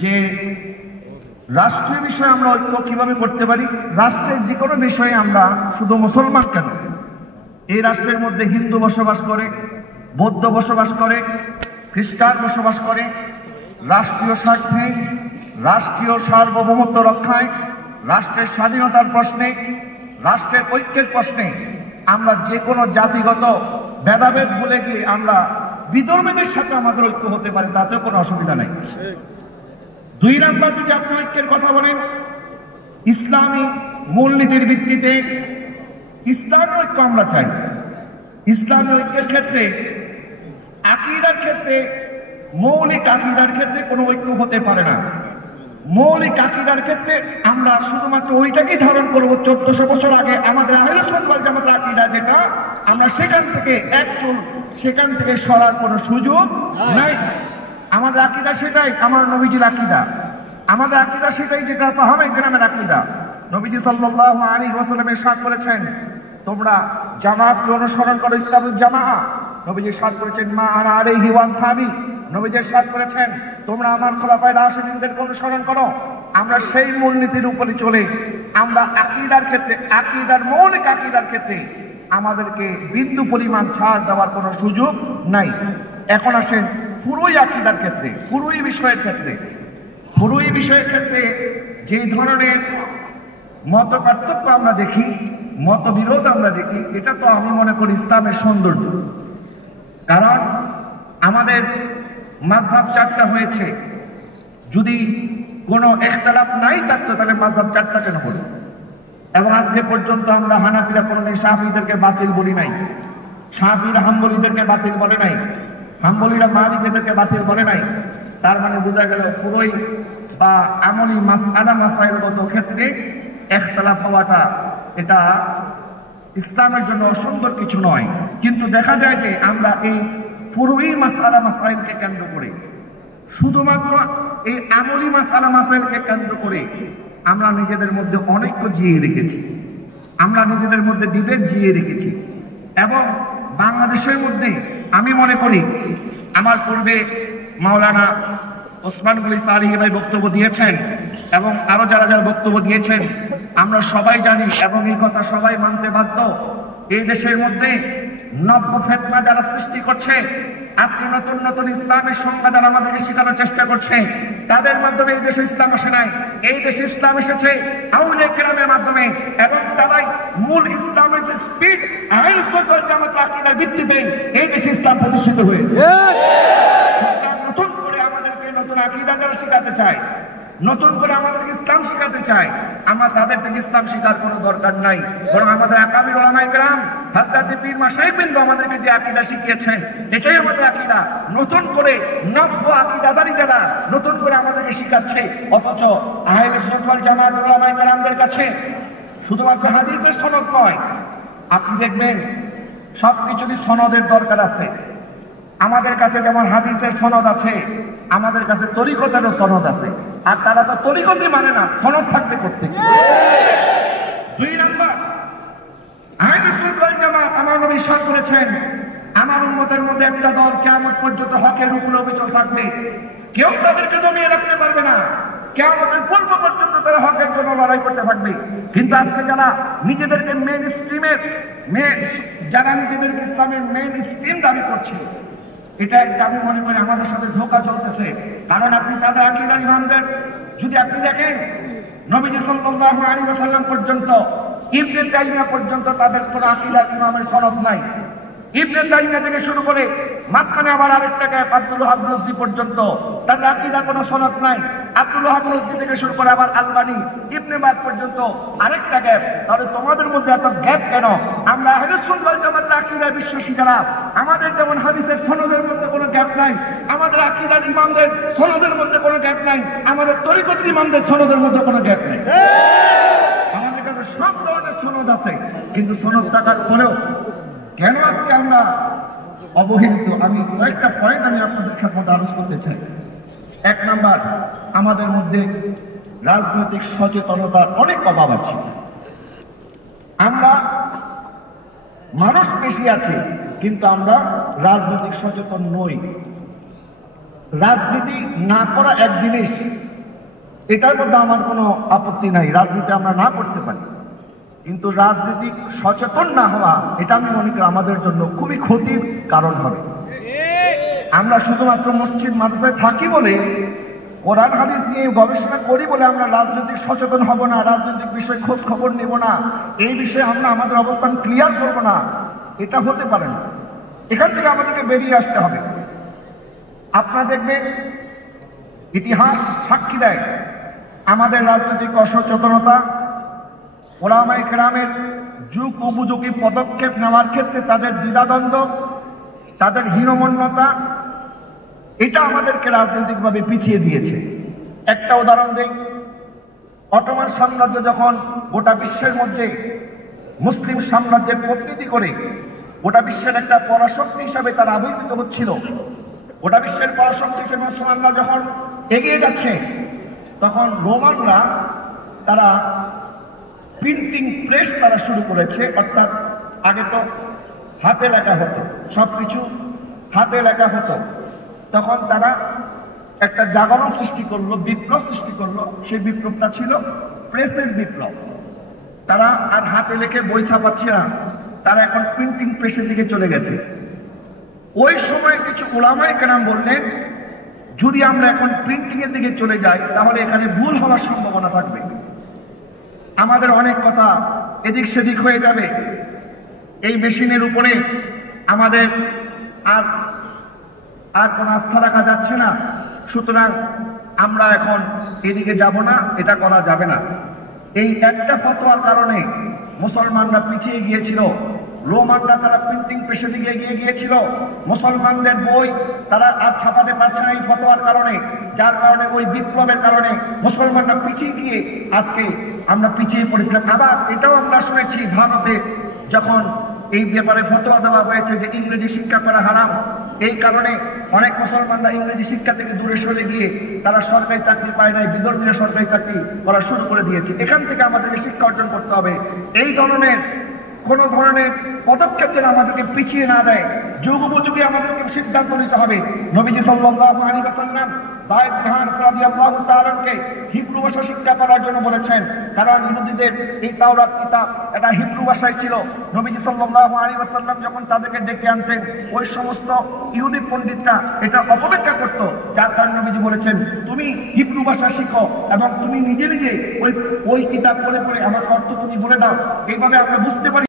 যে রাষ্ট্রীয় বিষয়ে আমরা ঐক্য কিভাবে করতে পারি। রাষ্ট্রের যে কোনো বিষয়ে আমরা শুধু মুসলমান কেন, এই রাষ্ট্রের মধ্যে হিন্দু বসবাস করে, বৌদ্ধ বসবাস করে, খ্রিস্টান বসবাস করে। রাষ্ট্রীয় স্বার্থে, রাষ্ট্রীয় সার্বভৌমত্ব রক্ষায়, রাষ্ট্রের স্বাধীনতার প্রশ্নে, রাষ্ট্রের ঐক্যের প্রশ্নে আমরা যে কোনো জাতিগত ভেদাভেদ ভুলে গিয়ে আমরা বিধর্মীদের সাথে আমাদের ঐক্য হতে পারে, তাতেও কোনো অসুবিধা নেই। দুই নাম্বার, যদি আপনি ঐক্যের কথা বলেন, ইসলামী মূলনীতির ভিত্তিতে ইসলামী ঐক্য আমরা চাই। ইসলামী ঐক্যের ক্ষেত্রে, আকীদার ক্ষেত্রে, মৌলিক আকীদার ক্ষেত্রে কোনো ঐক্য হতে পারে না। মৌলিক আকীদার ক্ষেত্রে আমরা শুধুমাত্র ওইটাকেই ধারণ করব 1400 বছর আগে আমাদের আহলে সুন্নাত ওয়াল জামাতের আকীদা যেটা, আমরা সেখান থেকে এক চুল সেখান থেকে সরার কোনো সুযোগ নাই। আমাদের আকীদা সেটাই, আমার নবীজির আকীদা। আমাদের আকীদা সেটাই যেটা সাহাবায়ে কেরামের আকীদা। নবীজি সাল্লাল্লাহু আলাইহি ওয়াসাল্লাম ইরশাদ করেছেন, তোমরা জামাতকে অনুসরণ করো, ইত্তাবুল জামাআহ। নবীজি ইরশাদ করেছেন, মা আনা আলাইহি ওয়া আসহাবি। নবীজি ইরশাদ করেছেন, তোমরা আমার খোলাফায়ে রাশিদিনদেরকে অনুসরণ করো। আমরা সেই মূলনীতির উপরে চলে আমরা আকীদার ক্ষেত্রে, আকীদার মৌলিক আকীদার ক্ষেত্রে আমাদেরকে বিন্দু পরিমাণ ছাড় দেওয়ার কোনো সুযোগ নাই। এখন আসেন পুরোই আকীদার ক্ষেত্রে, পুরোই বিষয়ের ক্ষেত্রে, পুরোই বিষয়ের ক্ষেত্রে যে ধরনের মত পার্থক্য আমরা দেখি, মতবিরোধ আমরা দেখি, এটা তো আমি মনে করি ইসলামের সৌন্দর্য। কারণ আমাদের মাযহাব 4টা হয়েছে, যদি কোনো ইখতিলাফ নাই থাকতো তাহলে মাযহাব 4টা কেন হলো? এবং আজকে পর্যন্ত আমরা হানাফিরা কোনোদিন শাফিঈদেরকে বাতিল বলি নাই, শাফিঈরা হাম্বলীদেরকে বাতিল বলে নাই, হাম্বলীরা মালিকীদেরকে বাতিল বলে নাই। তার মানে বোঝা গেল পুরোই বা আমলি মাসআলা মাসাইলগত ক্ষেত্রে ইখতিলাফ হওয়াটা এটা ইসলামের জন্য অসুন্দর কিছু নয়। কিন্তু দেখা যায় যে আমরা এই পুরোই মাসআলা মাসাইলকে কেন্দ্র করে, শুধুমাত্র এই আমলি মাসআলা মাসাইলকে কেন্দ্র করে আমরা নিজেদের মধ্যে অনৈক্য জিয়ে রেখেছি, আমরা নিজেদের মধ্যে বিভেদ জিয়ে রেখেছি। এবং বাংলাদেশের মধ্যে আমি মনে করি, আমার পূর্বে মাওলানা ওসমান গনি সালিহি ভাই বক্তব্য দিয়েছেন এবং আরো যারা যারা বক্তব্য দিয়েছেন, আমরা সবাই জানি এবং এই কথা সবাই মানতে বাধ্য, এই দেশের মধ্যে নব্য ফিতনা যারা সৃষ্টি করছে, আজকে নতুন নতুন ইসলামের সংজ্ঞা যারা আমাদেরকে শেখানোর চেষ্টা করছে, তাদের মাধ্যমে এই দেশে ইসলাম আসে নাই। এই দেশে ইসলাম এসেছে আউলিয়া কেরামের মাধ্যমে, এবং তারাই মূল ইসলামের যে স্পিড আহলে সুন্নাত ওয়াল জামাতের আকীদার ভিত্তিতে এই দেশে ইসলাম প্রতিষ্ঠিত হয়েছে। নতুন করে আমাদেরকে নতুন আকীদা যারা শেখাতে চায়, নতুন করে আমাদেরকে ইসলাম শেখাতে চায়, আমরা তাদের থেকে ইসলাম শেখার কোনো দরকার নাই। বরং আমাদের আকামির উলামায়ে কেরাম, হযরত পীর মাশায়েখবিন্দু আমাদেরকে যে আকীদা শিখিয়েছেন এটাই আমাদের আকীদা। নতুন করে নব্য আকীদাদারী যারা নতুন করে আমাদেরকে শিখাচ্ছে, অথচ আহলে সুন্নাত ওয়াল জামাতের উলামায়ে কেরামদের কাছে শুধুমাত্র হাদিসের সনদ নয়, আপনি দেখবেন সবকিছুরই সনদের দরকার আছে। আমাদের কাছে যেমন হাদিসের সনদ আছে, আমাদের কাছে তরিকতেরও সনদ আছে। আর তারা তো তরিকতই মানে না, সনদ থাকতে করতে। দুই নাম্বার, আহলে সুন্নাত ওয়াল জামাত, আমার নবী ইরশাদ করেছেন, আমার উম্মতের মধ্যে একটা দল কিয়ামত পর্যন্ত হকের উপরে অবিচল থাকবে, কেউ তাদেরকে দমিয়ে রাখতে পারবে না, কিয়ামতের পূর্ব পর্যন্ত তারা হকের জন্য লড়াই করতে থাকবে। কিন্তু আজকে যারা নিজেদেরকে মেইন স্ট্রিমের যারা নিজেদেরকে ইসলামের মেইন স্ট্রিম দাবি করছে, এটা একটা আমি মনে করি আমাদের সাথে ধোঁকা চলতেছে। কারণ আপনি তাদের আকীদার ইমামদের যদি আপনি দেখেন, নবীজি সাল্লাল্লাহু আলাইহি ওয়াসাল্লাম পর্যন্ত, ইবনে তাইমিয়া পর্যন্ত তাদের কোনো আকীদার ইমামের সনদ নাই। ইবনে তাইমিয়া থেকে শুরু করে মাঝখানে আবার আরেকটা গ্যাপ আব্দুল ওয়াহাব নজদি পর্যন্ত, তাদের আকীদার কোনো সনদ নাই। আব্দুল ওয়াহাব নজদি থেকে শুরু করে আবার আলবানী, ইবনে বাজ পর্যন্ত আরেকটা গ্যাপ। তাহলে তোমাদের মধ্যে এত গ্যাপ কেন? আমরা আহলে সুন্নাত ওয়াল জামাতের আকীদায় বিশ্বাসী যারা, আমাদের যেমন হাদিসের সনদের মধ্যে কোনো গ্যাপ নাই, আমাদের আকীদার ইমামদের সনদের মধ্যে কোনো গ্যাপ নাই, আমাদের তরিকতের ইমামদের সনদের মধ্যে কোনো গ্যাপ নাই। আমাদের কাছে সব ধরনের সনদ আছে, কিন্তু সনদ থাকার পরেও কেন আজকে আমরা অবহেলিত? আমি কয়েকটা পয়েন্ট আমি আপনাদের খেদমতে আরজ করতে চাই। এক নাম্বার, আমাদের মধ্যে রাজনৈতিক সচেতনতার অনেক অভাব আছে। আমরা মানুষ বেশি আছে, কিন্তু আমরা রাজনৈতিক সচেতন নই। রাজনীতি না করা এক জিনিস, এটার মধ্যে আমার কোনো আপত্তি নাই, রাজনীতি আমরা না করতে পারি, কিন্তু রাজনীতিক সচেতন না হওয়া এটা আমি মনে করি আমাদের জন্য খুবই ক্ষতির কারণ হবে। আমরা শুধুমাত্র মসজিদ মাদ্রাসায় থাকি বলে, কোরআন হাদিস নিয়ে গবেষণা করি বলে আমরা রাজনৈতিক সচেতন হব না, রাজনৈতিক বিষয়ে খোঁজ খবর নেব না, এই বিষয়ে আমরা আমাদের অবস্থান ক্লিয়ার করব না, এটা হতে পারে না। এখান থেকে আমাদেরকে বেরিয়ে আসতে হবে। আপনারা দেখবেন ইতিহাস সাক্ষী দেয় আমাদের রাজনৈতিক অসচেতনতা, ওলামায়ে কেরামের যুগ উপযোগী পদক্ষেপ নেওয়ার ক্ষেত্রে তাদের দ্বিধাদ্বন্দ্ব, তাদের হীনমন্যতা, এটা আমাদেরকে রাজনৈতিকভাবে পিছিয়ে দিয়েছে। একটা উদাহরণ দেই, অটোমান সাম্রাজ্য যখন গোটা বিশ্বের মধ্যে মুসলিম সাম্রাজ্যের প্রতিনিধি করে গোটা বিশ্বের একটা পরাশক্তি হিসাবে তারা আবির্ভূত হচ্ছিল, গোটা বিশ্বের পরাশক্তি হিসেবে মুসলমানরা যখন এগিয়ে যাচ্ছে, তখন রোমানরা তারা প্রিন্টিং প্রেস তারা শুরু করেছে। অর্থাৎ আগে তো হাতে লেখা হতো, সবকিছু হাতে লেখা হতো, তখন তারা একটা জাগরণ সৃষ্টি করলো, বিপ্লব সৃষ্টি করলো। সেই বিপ্লবটা ছিল প্রেসের বিপ্লব। তারা আর হাতে লেখে বই ছাপাচ্ছে না, তারা এখন প্রিন্টিং প্রেসের দিকে চলে গেছে। ওই সময় কিছু উলামায়ে কেরাম বললেন, যদি আমরা এখন প্রিন্টিং এর দিকে চলে যাই তাহলে এখানে ভুল হওয়ার সম্ভাবনা থাকবে, আমাদের অনেক কথা এদিক সেদিক হয়ে যাবে, এই মেশিনের উপরে আমাদের আর কোনো আস্থা রাখা যাচ্ছে না, সুতরাং আমরা এখন এদিকে যাব না, এটা করা যাবে না। এই একটা ফতোয়ার কারণে মুসলমানরা পিছিয়ে গিয়েছিল। রোমানরা তারা প্রিন্টিং প্রেসের দিকে এগিয়ে গিয়েছিল, মুসলমানদের বই তারা আর ছাপাতে পারছে না এই ফতোয়ার কারণে, যার কারণে ওই বিপ্লবের কারণে মুসলমানরা পিছিয়ে গিয়ে আজকে আমরা পিছিয়ে পড়েছিলাম। আবার এটাও আমরা শুনেছি ভারতে যখন এই ব্যাপারে ফতোয়া দেওয়া হয়েছে যে ইংরেজি শিক্ষা করা হারাম, এই কারণে অনেক মুসলমানরা ইংরেজি শিক্ষা থেকে দূরে সরে গিয়ে তারা সরকারি চাকরি পায় নাই, বিদর্মীরা সরকারি চাকরি করা শুরু করে দিয়েছে। এখান থেকে আমাদেরকে শিক্ষা অর্জন করতে হবে। এই ধরনের কোন ধরনের পদক্ষেপ যেন আমাদেরকে পিছিয়ে না দেয়, যুগ উপযোগী আমাদেরকে সিদ্ধান্ত নিতে হবে। নবীজি সাল্লাল্লাহু আলাইহি ওয়াসাল্লাম যায়েদ বিন হারিসা রাদিয়াল্লাহু তাআলাকে হিব্রু ভাষা শিক্ষা করার জন্য বলেছেন, কারণ ইহুদিদের এই তাওরাত কিতাব এটা হিব্রু ভাষায় ছিল। নবীজি সাল্লাল্লাহু আলাইহি ওয়াসাল্লাম যখন তাদেরকে ডেকে আনতেন, ওই সমস্ত ইহুদি পণ্ডিতরা এটা অপব্যাখ্যা করত, যার কারণে নবীজি বলেছেন, তুমি হিব্রু ভাষা শিখো এবং তুমি নিজে নিজে ওই কিতাব পড়ে পড়ে আমার অর্থ তুমি বলে দাও। এইভাবে আমরা বুঝতে পারি